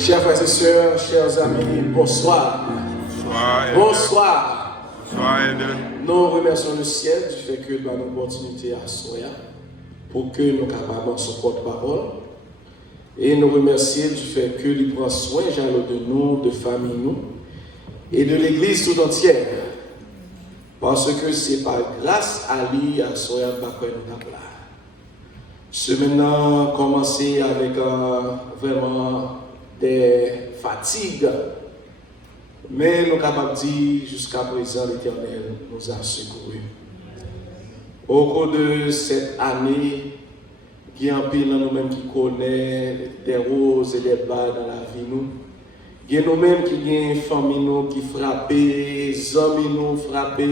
Chers frères et sœurs, chers amis, bonsoir. Bonsoir. Nous remercions le ciel du fait que nous avons l'opportunité à soya pour que nous capables son porte-parole. Et nous remercions du fait que nous prend soin de nous, de famille nous et de l'église tout entière. Parce que c'est par grâce à lui, à soya, nous là. Ce maintenant commencer avec vraiment des fatigues. Mais nous sommes capables de dire jusqu'à présent, l'Éternel nous a secourus. Au cours de cette année, il y a un pile nous-mêmes qui connaît des roses et des bas dans la vie. Il y a nous-mêmes qui ont une famille qui frappent, des amis nous frappent.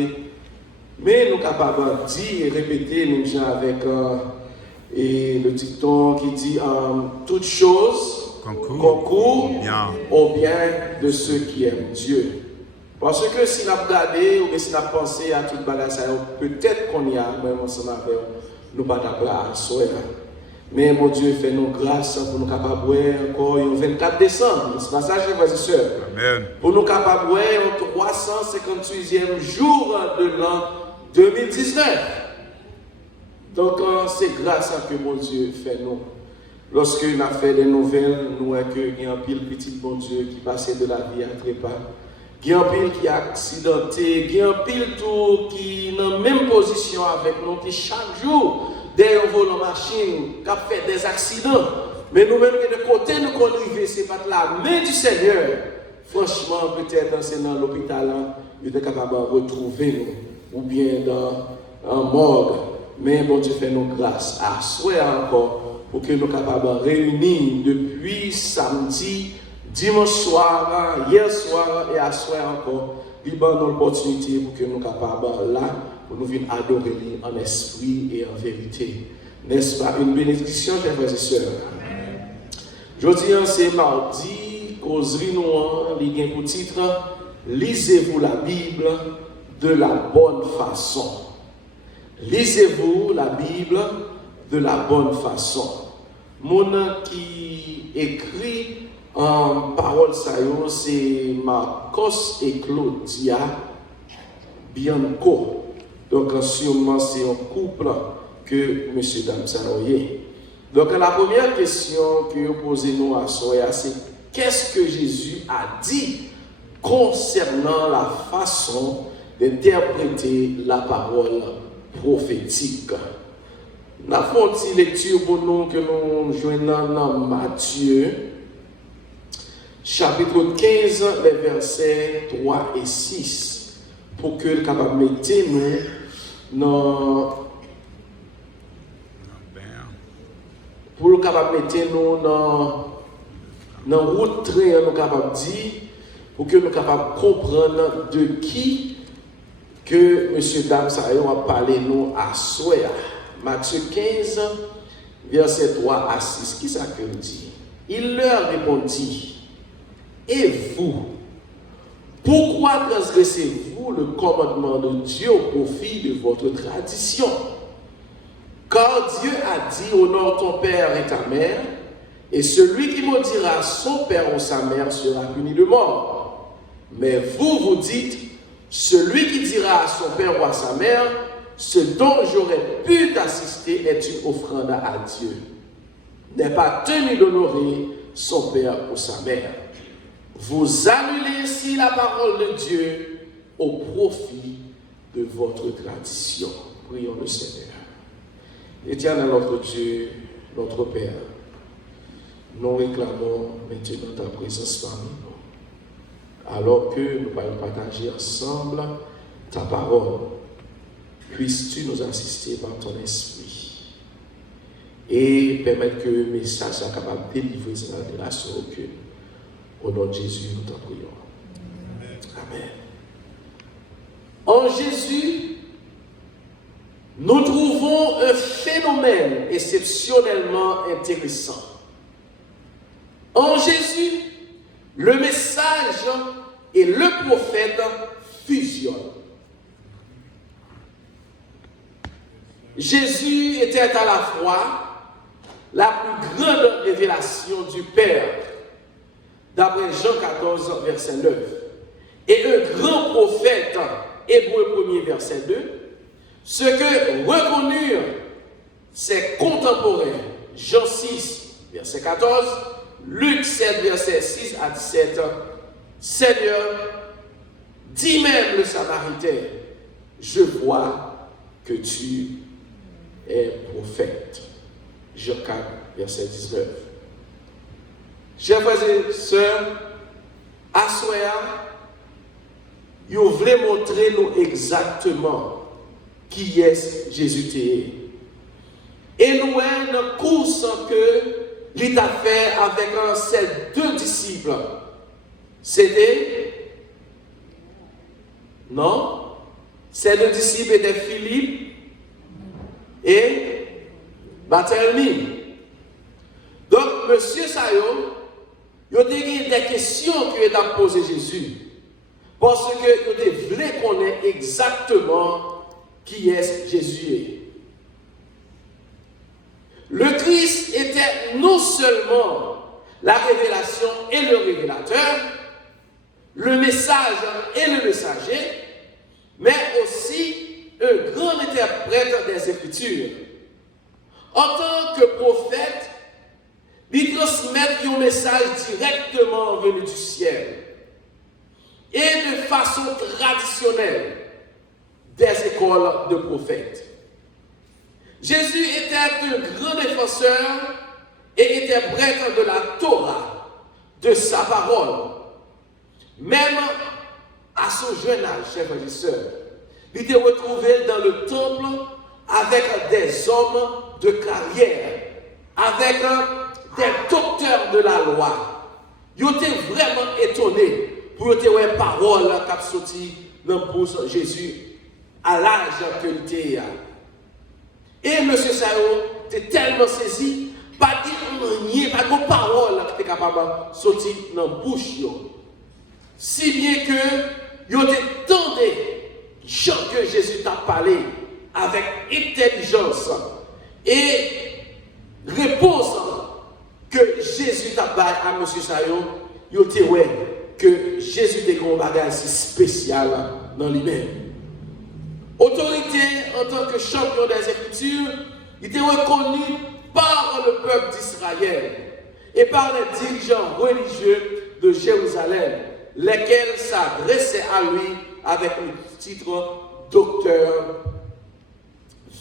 Mais nous sommes capables de dire et répéter nous avec et le dicton qui dit toutes choses concourent au bien de ceux qui aiment Dieu. Parce que si nous avons regardé ou si nous avons pensé à toute bagage, peut-être qu'on y a, même ensemble avec nous, pas d'appeler à soi. Mais mon Dieu fait nous grâce pour nous capables de voir encore le 24 décembre. C'est pas ça, frères et sœurs. Amen. Pour nous capables de voir au 358e jour de l'an 2019. Donc c'est grâce à que mon Dieu fait nous. Lorsque nous avons fait des nouvelles, nous voyons qu'il y a un pile petit bon Dieu qui passait de la vie à trépas. Il y a un pile qui est accidenté, il y a un pile tout qui est dans la même position avec nous, qui chaque jour, derrière un volant machine, qui a fait des accidents. Mais nous-mêmes, de côté, nous connaissons, ce n'est pas la main du Seigneur. Franchement, peut-être dans l'hôpital, nous sommes capables de retrouver nous, ou bien dans un morgue. Mais bon Dieu fait nous grâce à soi encore pour que nous soyons capables de réunir depuis samedi, dimanche soir, hier soir et à soir encore. Il donne l'opportunité pour que nous soyons capables là, pour nous venir adorer lui en esprit et en vérité. N'est-ce pas une bénédiction, chers frères et sœurs? Aujourd'hui, c'est mardi, causerie noire, il y a pour titre lisez-vous la Bible de la bonne façon. Lisez-vous la Bible de la bonne façon. Mon qui écrit en parole c'est Marcos et Claudia Bianco. Donc sûrement c'est un couple que M. Dame Saroye. Donc la première question que vous posez nous à Soya, c'est qu'est-ce que Jésus a dit concernant la façon d'interpréter la parole prophétique. Nous avons une lecture pour nous que nous joignons dans Matthieu, chapitre 15, les versets 3 et 6, pour que nous capable de mettre nous dans pour nous capable de mettre nous dans route très nous capable de dire pour que nous capable de comprendre de qui que M. Dame Sayon a parlé nous à Soya. Matthieu 15, verset 3 à 6. Qui ça que dit? Il leur répondit, et vous, pourquoi transgressez-vous le commandement de Dieu au profit de votre tradition? Car Dieu a dit, honore ton père et ta mère, et celui qui maudira son père ou sa mère sera puni de mort. Mais vous, vous dites, celui qui dira à son père ou à sa mère, ce dont j'aurais pu t'assister est une offrande à Dieu, n'est pas tenu d'honorer son père ou sa mère. Vous annulez ainsi la parole de Dieu au profit de votre tradition. Prions le Seigneur. Éternel notre Dieu, notre Père, nous réclamons maintenant ta présence parmi nous. Alors que nous allons partager ensemble ta parole, puisses-tu nous assister par ton esprit et permettre que le message soit capable de délivrer cette grâce au cœur. Au nom de Jésus, nous t'en prions. Amen. En Jésus, nous trouvons un phénomène exceptionnellement intéressant. En Jésus, le message et le prophète fusionnent. Jésus était à la fois la plus grande révélation du Père, d'après Jean 14, verset 9. Et un grand prophète, Hébreux 1er, verset 2, ce que reconnurent ses contemporains, Jean 6, verset 14, Luc 7, verset 6 à 17, Seigneur, dis même le Samaritain, je vois que tu es prophète. Jean 4, verset 19. Chers frères et sœurs, à soir, vous voulez montrer nous exactement qui est Jésus. Et nous avons une course que l'État a fait avec ses deux disciples. C'était, non, ces deux disciples étaient Philippe et Barthélemy. Donc, monsieur Sayo, il y a des questions qu'il a posées Jésus. Parce que il voulait connaître exactement qui est Jésus. Le Christ était non seulement la révélation et le révélateur, le message et le messager, mais aussi un grand interprète des Écritures. En tant que prophète, il transmet un message directement venu du ciel et de façon traditionnelle des écoles de prophètes. Jésus était un grand défenseur et interprète de la Torah, de sa parole. Même à son jeune âge, chers frères et sœurs, il était retrouvé dans le temple avec des hommes de carrière, avec des docteurs de la loi. Ils étaient vraiment étonnés pour les paroles qui sont sorties dans la bouche de Jésus à l'âge qu'il était. Et M. Sao était tellement saisi, pas dire pas de paroles qui étaient capables de sortir dans la bouche. Si bien que ils étaient tendus, que Jésus t'a parlé avec intelligence et réponse que Jésus t'a donné à M. Sayo, il était ouais que Jésus était un bagage si spécial dans lui-même. Autorité en tant que champion des Écritures, il était reconnu par le peuple d'Israël et par les dirigeants religieux de Jérusalem, lesquels s'adressaient à lui avec le titre docteur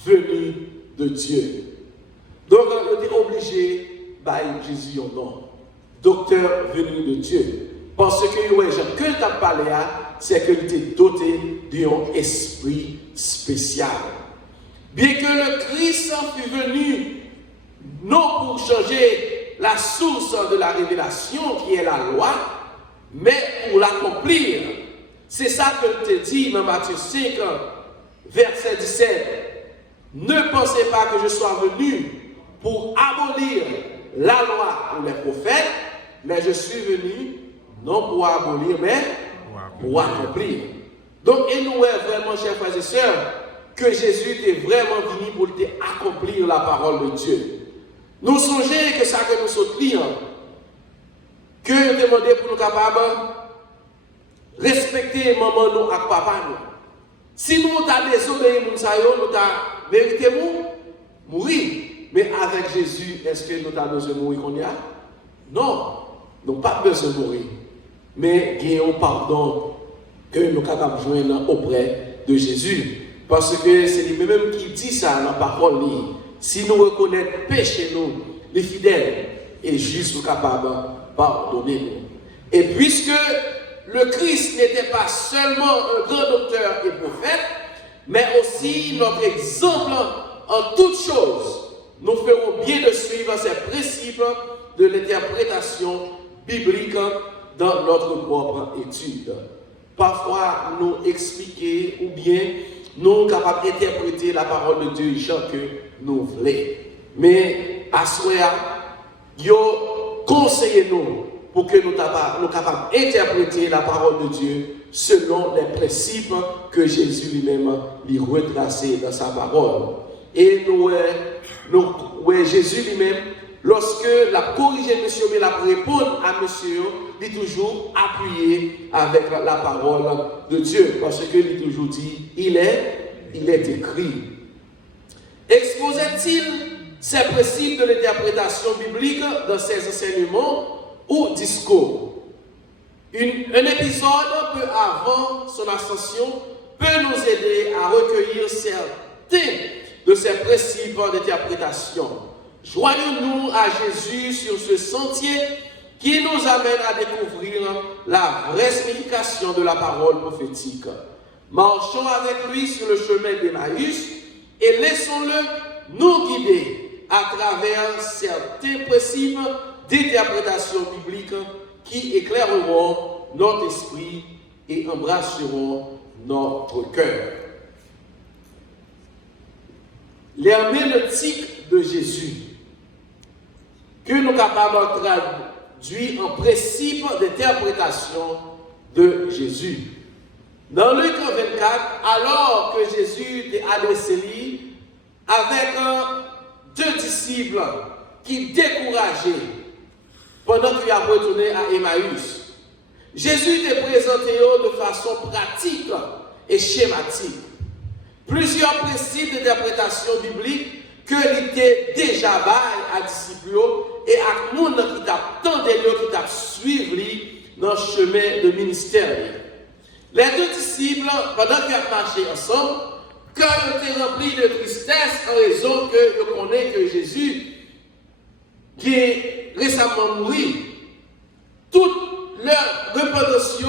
venu de Dieu. Donc, on était obligé de Jésus au nom. Docteur venu de Dieu. Parce que, ouais, que tu as parlé, c'est qu'il était doté d'un esprit spécial. Bien que le Christ fût venu, non pour changer la source de la révélation qui est la loi, mais pour l'accomplir. C'est ça que te dit dans Matthieu 5, verset 17. Ne pensez pas que je sois venu pour abolir la loi ou les prophètes, mais je suis venu non pour abolir, mais pour accomplir. Donc, et nous vraiment, chers frères et sœurs, que Jésus était vraiment venu pour accomplir la parole de Dieu. Nous songeons que ça que nous sommes clients, que nous demandons pour nous capables respecter maman nous et papa nous. Si nous avons désobéi, nous avons mérité mourir. Mais avec Jésus, est-ce que nous avons besoin de mourir qu'on y a? Non, nous n'avons pas besoin de mourir. Mais il y a un pardon que nous sommes capables de joindre auprès de Jésus. Parce que c'est lui-même qui dit ça dans la parole. Si nous reconnaissons péché, nous, les fidèles, et juste nous capables de pardonner nous. Et puisque le Christ n'était pas seulement un grand docteur et prophète, mais aussi notre exemple en toutes choses, nous ferons bien de suivre ces principes de l'interprétation biblique dans notre propre étude. Parfois, nous expliquer ou bien nous sommes capables d'interpréter la parole de Dieu genre que nous voulons. Mais à ce moment-là, conseillez-nous pour que nous soyons capables d'interpréter la parole de Dieu selon les principes que Jésus lui-même lui retracé dans sa parole. Et Jésus lui-même lorsque la corrigé monsieur, mais la répondre à monsieur, il est toujours appuyé avec la parole de Dieu, parce qu'il est toujours dit, il est écrit. Exposait-il ces principes de l'interprétation biblique dans ses enseignements ou discours? Un épisode peu avant son ascension peut nous aider à recueillir certains de ces principes d'interprétation. Joignons-nous à Jésus sur ce sentier qui nous amène à découvrir la vraie signification de la parole prophétique. Marchons avec lui sur le chemin d'Emmaüs et laissons-le nous guider à travers certains principes d'interprétation biblique qui éclaireront notre esprit et embrasseront notre cœur. L'herméneutique de Jésus, que nous sommes capables de traduire en principe d'interprétation de Jésus. Dans Luc 24, alors que Jésus était adressé avec deux disciples qui décourageaient pendant qu'il a retourné à Emmaüs, Jésus était présenté de façon pratique et schématique. Plusieurs principes d'interprétation biblique que l'était déjà bail à disciples et à monde qui t'attendait, qui t'a suivi dans le chemin de ministère. Les deux disciples, pendant qu'ils ont marché ensemble, quand ils étaient remplis de tristesse en raison que ils connaissent que Jésus, qui est récemment mort, toute leur repentance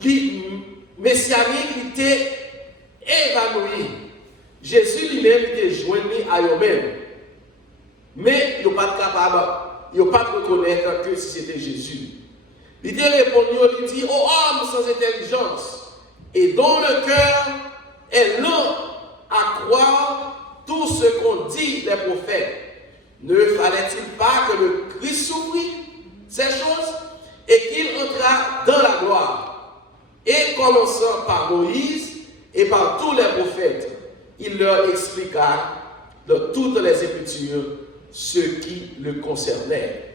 qui messianique était évanouie. Jésus lui-même était joint à eux-mêmes. Mais ils n'ont pas capable, ils n'ont pas reconnaître que c'était Jésus. Il a répondu, il dit, ô homme sans intelligence, et dont le cœur est lent à croire tout ce qu'ont dit les prophètes. Ne fallait-il pas que le Christ souffrit ces choses et qu'il entra dans la gloire? Et commençant par Moïse et par tous les prophètes, il leur expliqua dans toutes les Écritures ce qui le concernait.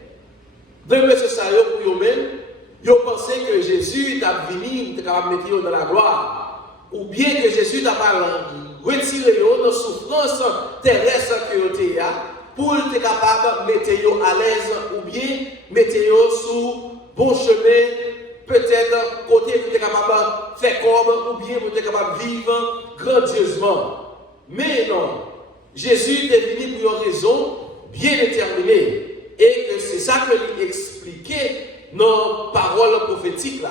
De M. Sayo pour eux-mêmes, ils pensaient que Jésus était venu mettre dans la gloire, ou bien que Jésus n'a pas retiré dans la souffrance terrestre que vous avez, pour être capable de mettre à l'aise, ou bien mettre sous bon chemin, peut-être côté vous êtes capable de faire comme, ou bien vous êtes capable de vivre grandiosement. Mais non, Jésus est venu pour une raison bien déterminée, et que c'est ça que lui expliquait dans la parole prophétique là,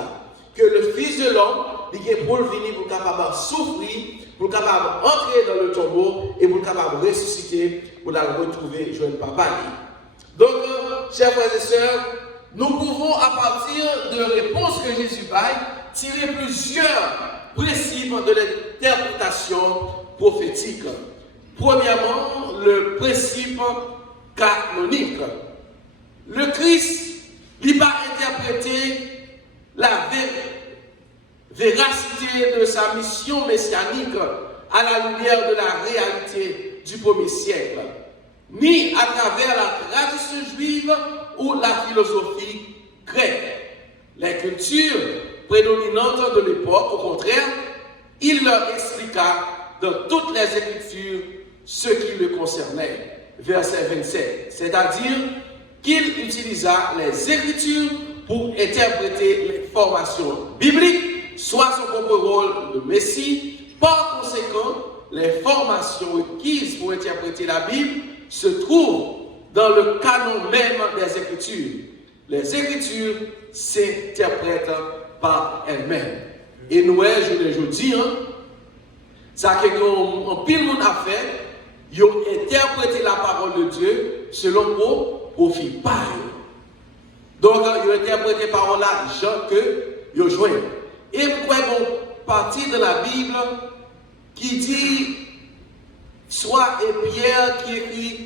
que le Fils de l'homme, il est pour venir pour capable souffrir, pour capable entrer dans le tombeau et pour capable ressusciter, pour la retrouver jeune papa. Donc, chers frères et sœurs, nous pouvons à partir de réponses que Jésus baille tirer plusieurs principes de l'interprétation prophétique. Premièrement, le principe canonique. Le Christ il va interpréter la véracité de sa mission messianique à la lumière de la réalité du premier siècle, ni à travers la tradition juive ou la philosophie grecque. Les cultures prédominantes de l'époque, au contraire, il leur expliqua dans toutes les Écritures ce qui le concernait. Verset 27, c'est-à-dire qu'il utilisa les Écritures pour interpréter les formations bibliques, soit son propre rôle de Messie. Par conséquent, les formations requises pour interpréter la Bible se trouvent dans le canon même des Écritures. Les Écritures s'interprètent par elles-mêmes. Et nous, je le dis, ça que en pile monde a fait, ils ont interprété la parole de Dieu selon vos profils. Donc, ils ont interprété la parole là, gens que ils ont joué. Et pourquoi bon partie de la Bible qui dit, soit et Pierre qui écrit,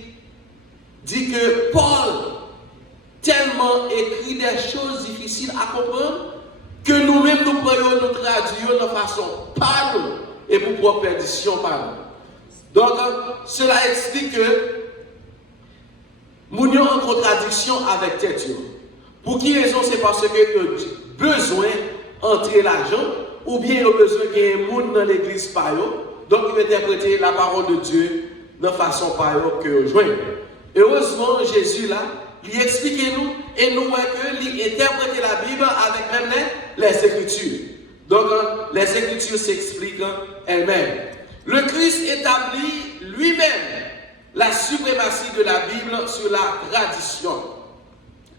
dit que Paul tellement écrit des choses difficiles à comprendre que nous-mêmes nous prenons, nous traduisons de façon par nous et pour propre perdition par nous. Donc, cela explique que nous contradiction avec tête. Pour qui raison? C'est parce que vous avez besoin d'entrer l'argent, ou bien vous avez besoin qu'il y ait un monde dans l'église par eux. Donc, il va interpréter la parole de Dieu de façon par eux que vous joignez. Heureusement, Jésus là, il explique nous et nous voyons qu'il interprète la Bible avec même les Écritures. Donc, les Écritures s'expliquent elles-mêmes. Le Christ établit lui-même la suprématie de la Bible sur la tradition.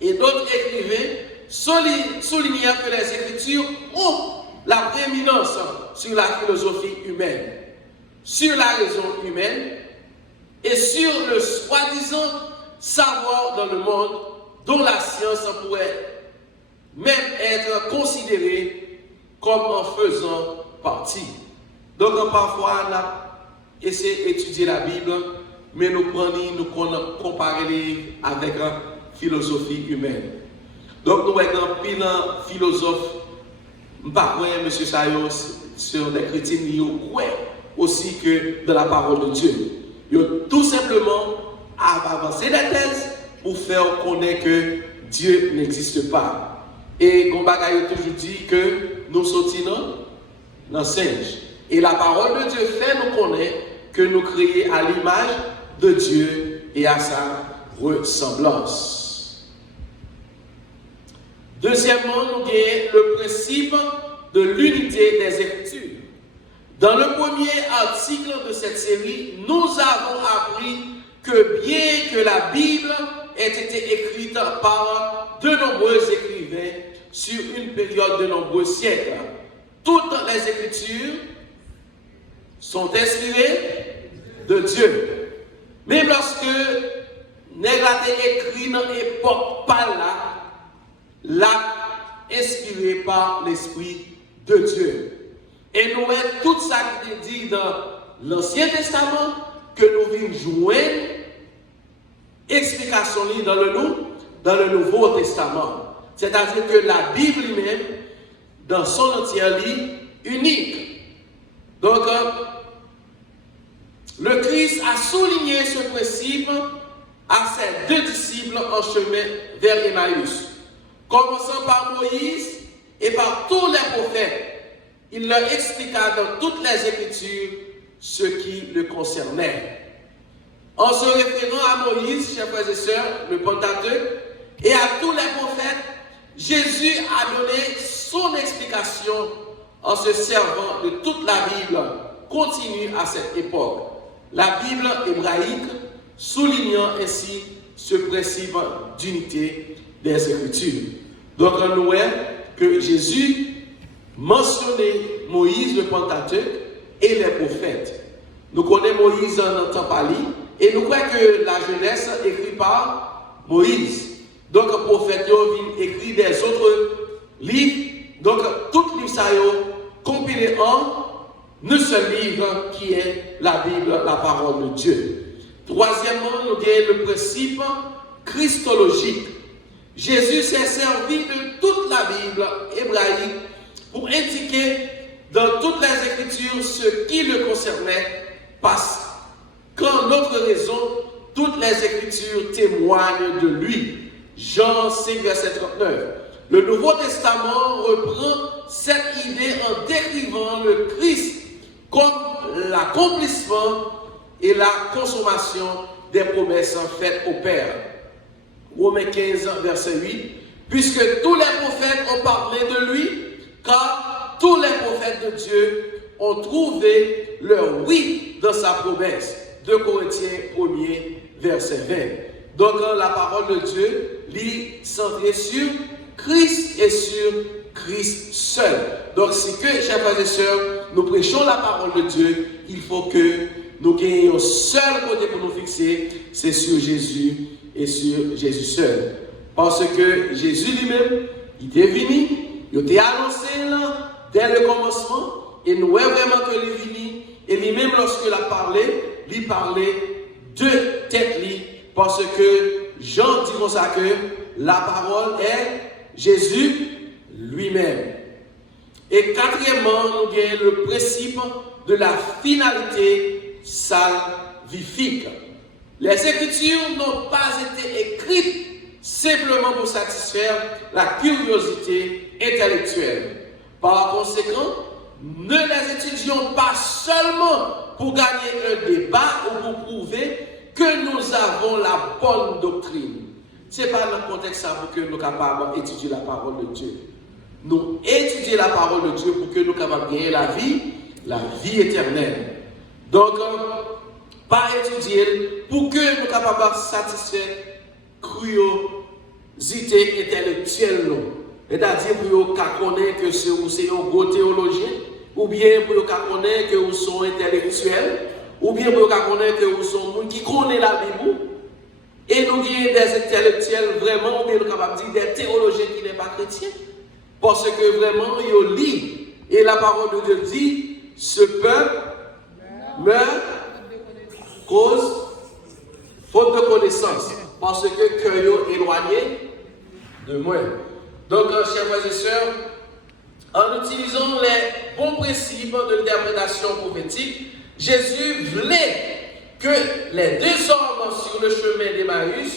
Et d'autres écrivains soulignent que les Écritures ont la prééminence sur la philosophie humaine, sur la raison humaine et sur le soi-disant savoir dans le monde dont la science pourrait même être considérée comme en faisant partie. Donc parfois, on a essayé d'étudier la Bible, mais nous comparer avec la philosophie humaine. Donc nous voyons un pile philosophe, pas M. Sayo, sur des chrétiens, ils croient aussi que de la parole de Dieu. Ils ont tout simplement avancé des thèses pour faire connaître que Dieu n'existe pas. Et Gombaga a toujours dit que nous sortons dans le singe. Et la parole de Dieu fait nous connaître que nous créons à l'image de Dieu et à sa ressemblance. Deuxièmement, nous avons le principe de l'unité des Écritures. Dans le premier article de cette série, nous avons appris que bien que la Bible ait été écrite par de nombreux écrivains sur une période de nombreux siècles, toutes les Écritures sont inspirées de Dieu. Même lorsque nèg a été écrit dans l'époque par là, inspiré par l'Esprit de Dieu. Et nous voyons tout ça qui est dit dans l'Ancien Testament, que nous venons joindre explication dans le Nouveau Testament. C'est-à-dire que la Bible elle-même, dans son entièreté, unique. Donc, le Christ a souligné ce principe à ses deux disciples en chemin vers Emmaüs. Commençant par Moïse et par tous les prophètes, il leur expliqua dans toutes les Écritures ce qui le concernait. En se référant à Moïse, chers frères et sœurs, le Pentateuque, et à tous les prophètes, Jésus a donné son explication en se servant de toute la Bible continue à cette époque. La Bible hébraïque soulignant ainsi ce principe d'unité des Écritures. Donc, nous voyons que Jésus mentionnait Moïse, le Pentateuque, et les prophètes. Nous connaissons Moïse dans le temps parlé, et nous croyons que la Genèse est écrite par Moïse. Donc, le prophète vient écrire des autres livres. Donc, tout livre ça compilé en un seul livre qui est la Bible, la parole de Dieu. Troisièmement, nous avons le principe christologique. Jésus s'est servi de toute la Bible hébraïque pour indiquer dans toutes les Écritures ce qui le concernait, parce qu'en notre raison, toutes les Écritures témoignent de lui. Jean 5, verset 39. Le Nouveau Testament reprend cette idée en décrivant le Christ comme l'accomplissement et la consommation des promesses faites au Père. Romains 15, verset 8. Puisque tous les prophètes ont parlé de lui, car tous les prophètes de Dieu ont trouvé leur oui dans sa promesse. 2 Corinthiens 1er, verset 20. Donc la parole de Dieu lit centrée sur Christ et sur Christ seul. Donc si que, chers frères et sœurs, nous prêchons la parole de Dieu, il faut que nous gagnions un seul côté pour nous fixer, c'est sur Jésus et sur Jésus seul. Parce que Jésus lui-même, il était venu, il était annoncé là, dès le commencement, et nous voyons vraiment que il est venu, et lui-même lorsqu'il a parlé, il parlait de tête lui, parce que Jean dit comme ça que la parole est Jésus lui-même. Et quatrièmement, nous avons le principe de la finalité salvifique. Les Écritures n'ont pas été écrites simplement pour satisfaire la curiosité intellectuelle. Par conséquent, ne les étudions pas seulement pour gagner un débat ou pour prouver que nous avons la bonne doctrine. Ce n'est pas dans le contexte ça pour que nous soyons capables d'étudier la parole de Dieu. Nous étudions la parole de Dieu pour que nous soyons capables de gagner la vie éternelle. Donc, pas étudier pour que nous soyons capables de satisfaire la curiosité intellectuelle. C'est-à-dire pour qu'on connaisse que c'est un gros théologien, ou bien pour qu'on connaisse que vous sont intellectuels, ou bien pour qu'on connaisse que vous sont gens qui connaissent la Bible. Et nous avons des intellectuels vraiment, ou bien nous sommes capables de dire des théologiens qui ne sont pas chrétiens. Parce que vraiment, ils lisent. Et la parole de Dieu dit, ce peuple meurt cause faute de connaissance. Parce que cœur est éloigné de moi. Donc, chers frères et sœurs, en utilisant les bons principes de l'interprétation prophétique, Jésus voulait que les deux hommes sur le chemin d'Emmaüs,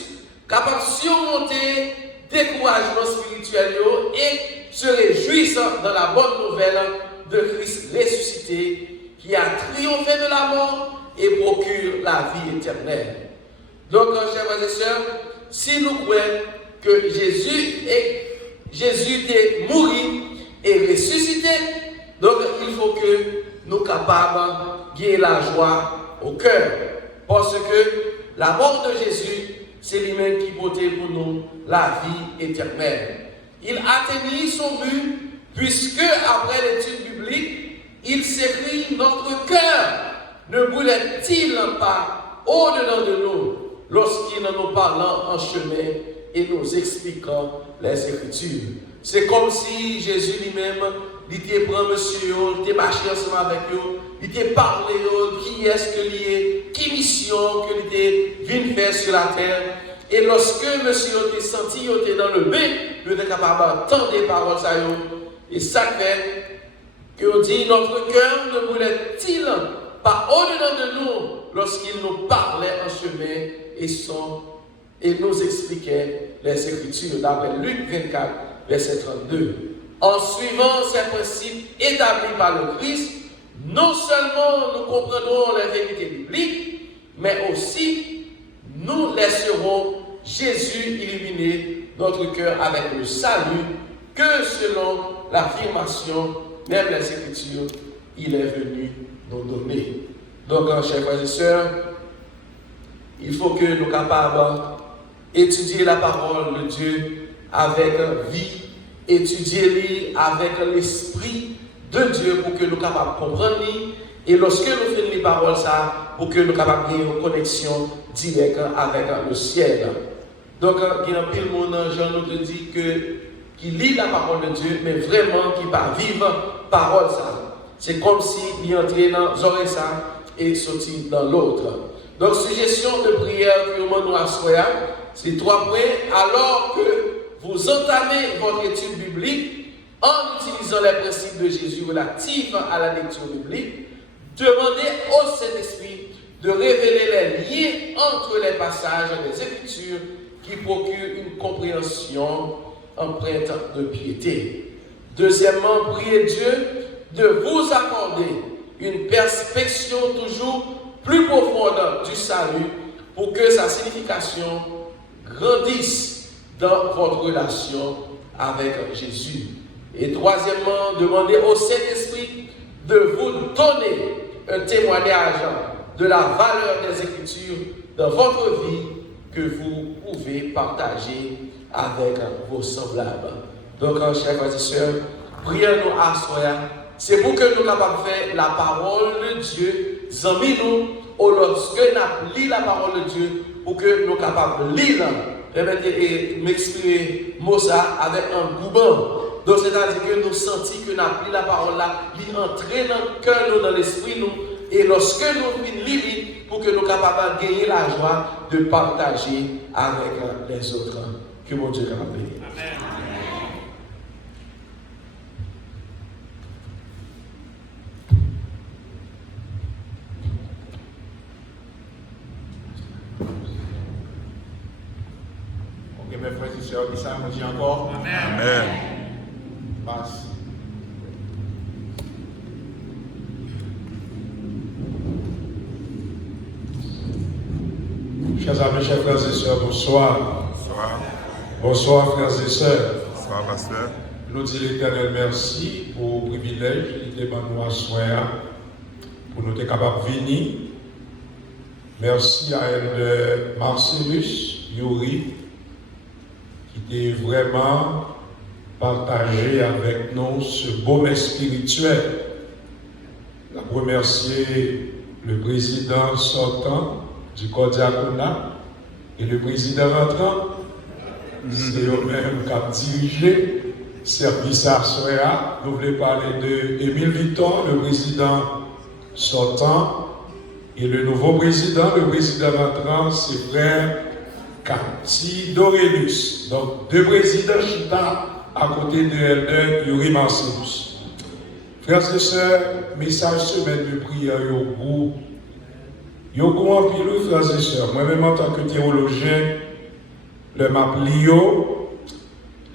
capables de surmonter découragement spirituel et se réjouissent dans la bonne nouvelle de Christ ressuscité, qui a triomphé de la mort et procure la vie éternelle. Donc, chers frères et sœurs, si nous croyons que Jésus est mort et ressuscité, donc il faut que nous soyons capables de gagner la joie au cœur. Parce que la mort de Jésus, c'est lui-même qui portait pour nous la vie éternelle. Il atteignit son but, puisque après l'étude biblique, il s'écrit: notre cœur ne brûlait-il pas au-dedans de nous lorsqu'il nous parlant en chemin et nous expliquant les Écritures. C'est comme si Jésus lui-même, il était pris monsieur, il était marché ensemble avec eux, il était parlé, qui est-ce que il est, qui mission que il était venu faire sur la terre. Et lorsque monsieur était senti, il était dans le bain, il était capable d'entendre des paroles, et ça fait qu'on dit: notre cœur ne brûlait-il pas au-dedans de nous lorsqu'il nous parlait en chemin et nous expliquait les Écritures, d'après Luc 24, verset 32. En suivant ces principes établis par le Christ, non seulement nous comprendrons les vérités bibliques, mais aussi nous laisserons Jésus illuminer notre cœur avec le salut que, selon l'affirmation, même les Écritures, il est venu nous donner. Donc, chers frères et sœurs, il faut que nous soyons capables d'étudier la parole de Dieu avec vie, étudier avec l'esprit de Dieu pour que nous soyons capables de comprendre. Et lorsque nous faisons les paroles, ça, pour que nous soyons capables d'avoir une connexion directe avec le ciel. Donc, il y a un pile monde, Jean nous dit qui lit la parole de Dieu, mais vraiment qui va vivre parole ça. C'est comme s'il entrait dans l'oreille ça et sorti dans l'autre. Donc, suggestion de prière que nous assoyons, c'est 3 points. Alors que vous entamez votre étude biblique en utilisant les principes de Jésus relatifs à la lecture biblique, demandez au Saint-Esprit de révéler les liens entre les passages des Écritures qui procurent une compréhension empreinte de piété. Deuxièmement, priez Dieu de vous accorder une perspection toujours plus profonde du salut pour que sa signification grandisse dans votre relation avec Jésus. Et troisièmement, demandez au Saint-Esprit de vous donner un témoignage de la valeur des Écritures dans votre vie que vous pouvez partager avec vos semblables. Donc, chers frères et sœurs, prions-nous à soi. C'est pour que nous soyons capables de faire la parole de Dieu, nous, ou lorsque nous lisons la parole de Dieu, pour que nous soyons capables de lire, et m'exprimer ça avec un goubin. Donc, c'est-à-dire que nous sentons que nous avons lu la parole là, il entre dans le cœur, dans l'esprit, nous, et lorsque nous lisons, pour que nous soyons capables de gagner la joie de partager avec les autres. Que mon Dieu capable de bénir. Amen. Et mes frères et sœurs, ça me dit encore. Amen. Passe. Chers amis, chers frères et sœurs, bonsoir. Bonsoir. Bonsoir, frères et sœurs. Bonsoir, pasteur. Nous disons l'Éternel merci pour le privilège qui était nous asseoir pour nous être capables de venir. Merci à elle Marcellus Yuri qui était vraiment partagé avec nous ce baume spirituel. Je remercier le président sortant du corps diaconat et le président rentrant. C'est eux-mêmes qui ont dirigé le service à Soya. Nous voulons parler de Émile Victor, le président sortant, et le nouveau président, le président rentrant, c'est frère Cathy Dorélus. Donc, deux présidents chita à côté de Elder Yuri Marcellus. Frères et sœurs, message semaine de prière au bout. Yo en pile, frères et sœurs, moi-même en tant que théologien, le Maplio,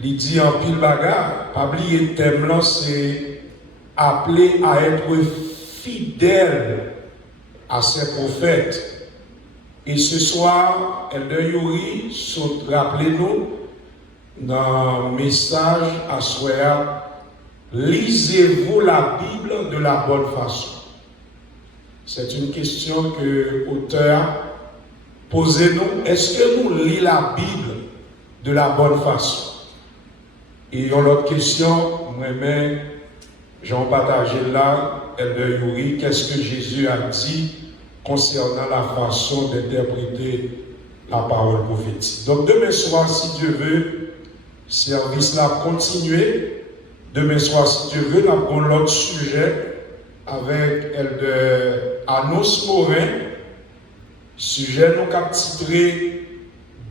il dit en pile bagarre, pas oublier thème là, c'est appelé à être fidèle à ses prophètes. Et ce soir, Elder Yuri, rappelez-nous, dans le message à Soya, lisez-vous la Bible de la bonne façon? C'est une question que l'auteur posez-nous. Est-ce que nous lisons la Bible de la bonne façon? Et l'autre question, moi-même, j'en partage là, Elder Yuri, qu'est-ce que Jésus a dit concernant la façon d'interpréter la parole prophétique. Donc demain soir, si Dieu veut, service là continuer. Demain soir, si Dieu veut, nous avons l'autre sujet avec Elder Anos Morin. Sujet nous avons titré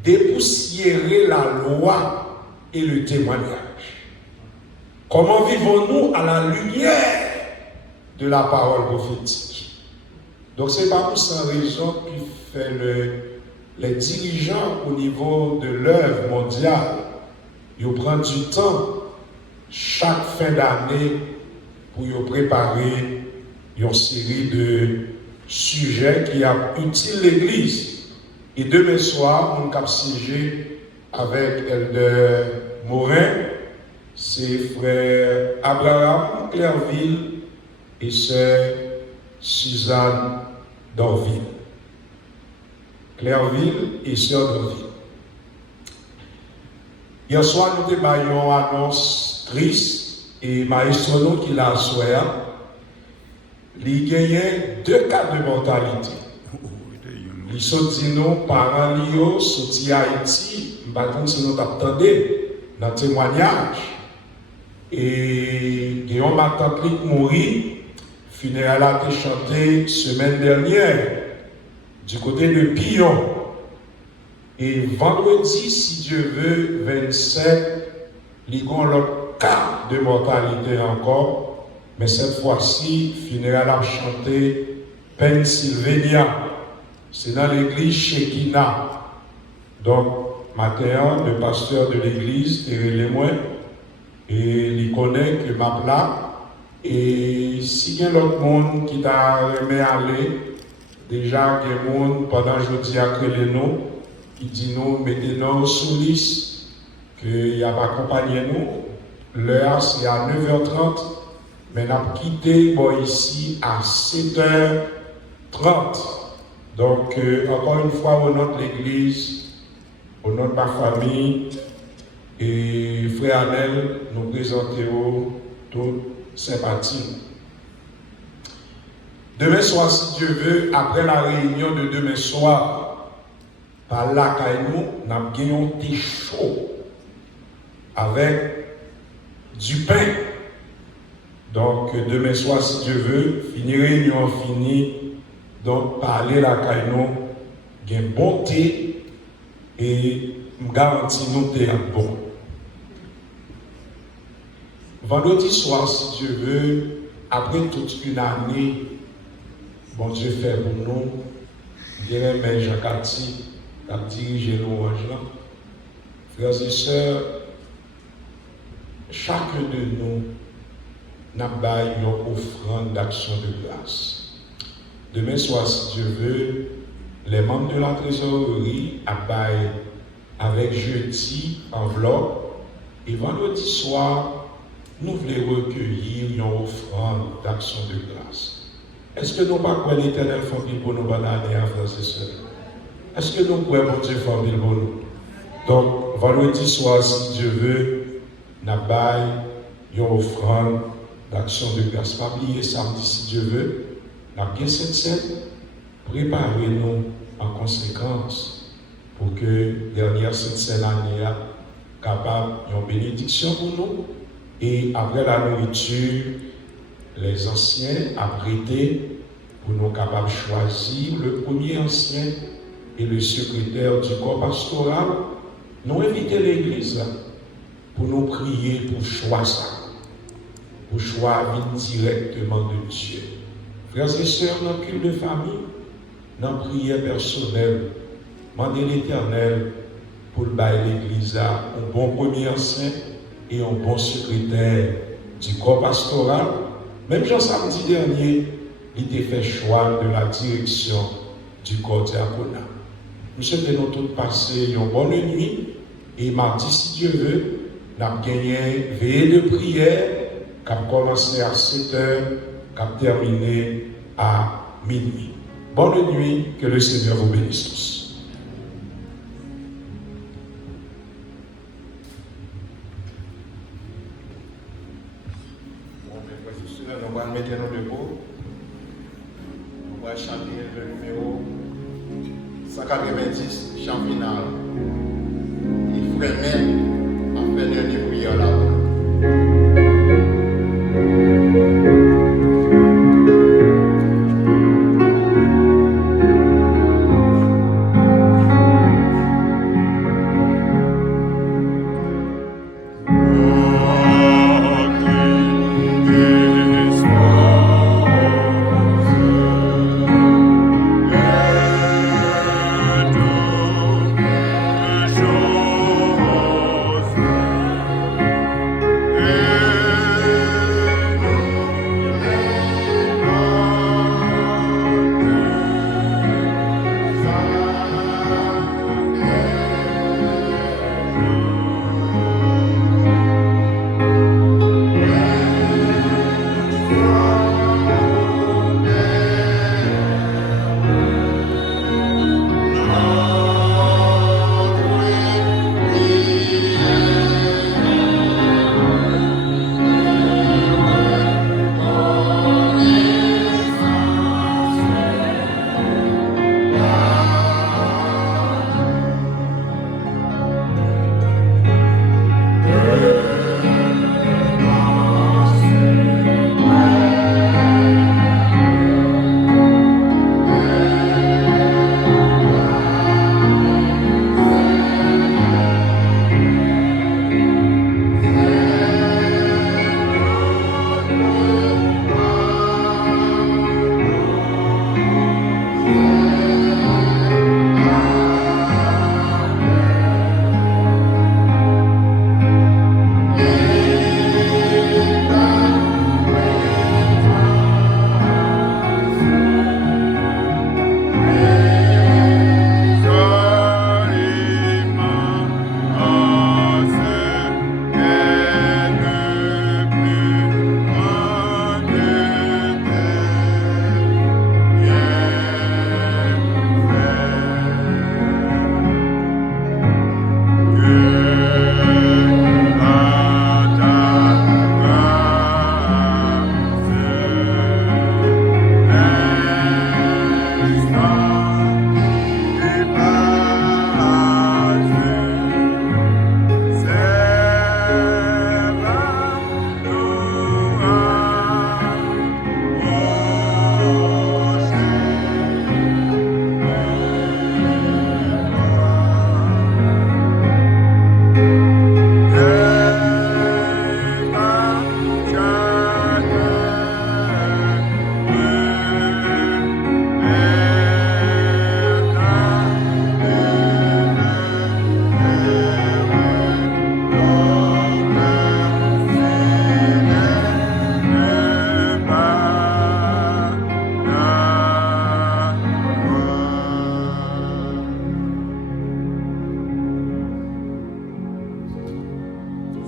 Dépoussiérer la loi et le témoignage. Comment vivons-nous à la lumière de la parole prophétique? Donc c'est pas pour cette raison qui fait les dirigeants au niveau de l'œuvre mondiale. Ils prennent du temps chaque fin d'année pour préparer une série de sujets qui utilisent l'Église. Et demain soir, on va siéger avec Elder Morin, ses frères Abraham Clairville et sœur Suzanne Dorville. Clairville et sœur Dorville. Hier soir, nous avons une annonce triste et maestro qui l'a souhaité. Il y a deux cas de mortalité. Les soldats parents liés sortis Haïti, si nous attendez dans le témoignage. Et il y a ma tante qui est morte, funérailles a été chanté semaine dernière du côté de Pillon. Et vendredi, si Dieu veut, 27, il y a l'autre cas de mortalité encore, mais cette fois-ci, funérailles a chanté Pennsylvania. C'est dans l'église Shekinah. Donc, matin, le pasteur de l'église, Thierry Lemoin, et il connaît que ma plat. Et si il y a l'autre monde qui t'a remis à aller, déjà, il y a des gens pendant jeudi à Créléno, qui dit nous, mettez-nous sous liste, qu'il y a accompagné nous. L'heure, c'est à 9h30, mais on a quitté ici à 7h30. Donc, encore une fois, au nom de l'Église, au nom de ma famille, et frère Anel, nous présentons toute sympathie. Demain soir, si Dieu veut, après la réunion de demain soir, par là, nous avons gagné un thé chaud avec du pain. Donc, demain soir, si Dieu veut, finir réunion finie. Donc, parler la caïno, il y a un bon thé et je garantis nous thé un bon. Vendredi soir, si Dieu veut, après toute une année, bon Dieu fait pour nous, je dirais, mais Jean-Cathy, qui a dirigé l'orange là, Frères et sœurs, chacun de nous n'a pas une offrande d'action de grâce. Demain soir, si Dieu veut, les membres de la trésorerie abaillent avec jeudi enveloppe et vendredi soir, nous voulons recueillir une offrande d'action de grâce. Est-ce que nous pas quoi l'Éternel fait pour nous bananer, frères et sœurs? Est-ce que nous croyons mon Dieu fait pour nous? Donc, vendredi soir, si Dieu veut, nous avons une offrande d'action de grâce. Pas oublier samedi, si Dieu veut, nous avons bien cette scène. Préparez-nous en conséquence pour que dernière cette scène année capable une bénédiction pour nous. Et après la nourriture, les anciens apprêtés pour nous capables de choisir le premier ancien et le secrétaire du corps pastoral. Nous invitons l'Église pour nous prier pour choix ça, pour choix directement de Dieu. Frères et sœurs, dans le culte de famille, dans la prière personnelle, demandez l'Éternel pour bailler l'Église un bon premier ancien et un bon secrétaire du corps pastoral. Même jean samedi dernier, il a fait choix de la direction du corps diaconal. Nous souhaitons tous passer une bonne nuit et mardi, si Dieu veut, nous avons gagné une veillée de prière qui a commencé à 7 heures, qui a terminé à minuit. Bonne nuit, que le Seigneur vous bénisse tous. Nous allons mettre nos debout. Nous allons chanter le numéro 190, chant final. Il ferait même en faire dernier prière là. Joy.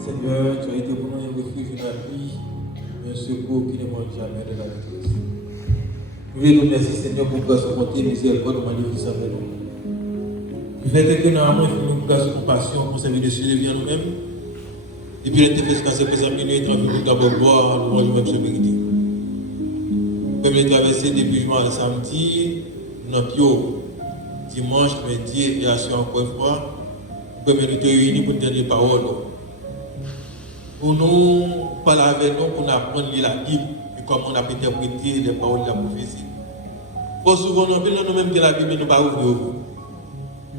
Seigneur, tu as été pour nous un refuge, une appui, un secours qui ne manque jamais de la détresse. Nous voulons nous remercier, Seigneur, pour grâce au bonté, miséricorde, manière qui s'appelle nous. Du fait que normalement, il faut nous grâce et compassion pour servir de Dieu en nous-mêmes. Depuis l'interface jusqu'à ce présent minute, nous d'abord gloire, nous mangeons même ce vérité. Comme les traversées depuis juin à samedi, nous avons dimanche, lundi et à ce encore une fois, nous pouvons nous réunir pour dire des paroles. Pour nous parler avec nous, pour nous apprendre la Bible et comment on a interprété les paroles de la prophétie. Pour souvent, nous-mêmes que la Bible ne pas ouvrir.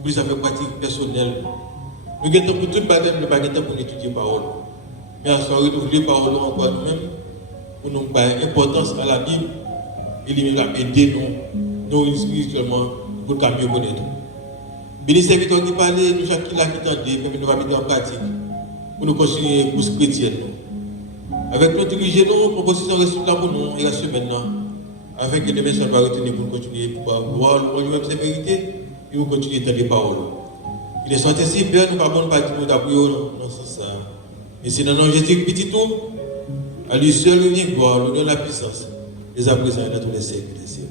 Nous ça fait pratique personnelle. Nous avons pour toute bagaille, nous n'avons pas pour étudier la parole. Mais à ce moment, nous voulons parole encore nous-mêmes pour nous donner importance à la Bible et lui aider nous spirituellement pour mieux connaître. Béni serviteur qui parlait, nous chacun qui entendait, nous va mettre en pratique pour nous continuer pour ce chrétien. Avec notre diriger nous, proposition reste là pour nous et reste maintenant. Avec que demain, ça va retenir pour continuer pour voir nous-mêmes ces vérités et nous continuer dans les paroles. Il est sorti si bien, nous ne pouvons pas dire nous d'appuyer dans ce sens. Mais c'est dans notre Jésus petit tout, à lui seul une gloire, nous donne la puissance, les apprésents dans tous les siècles des siècles.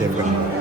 Kevin.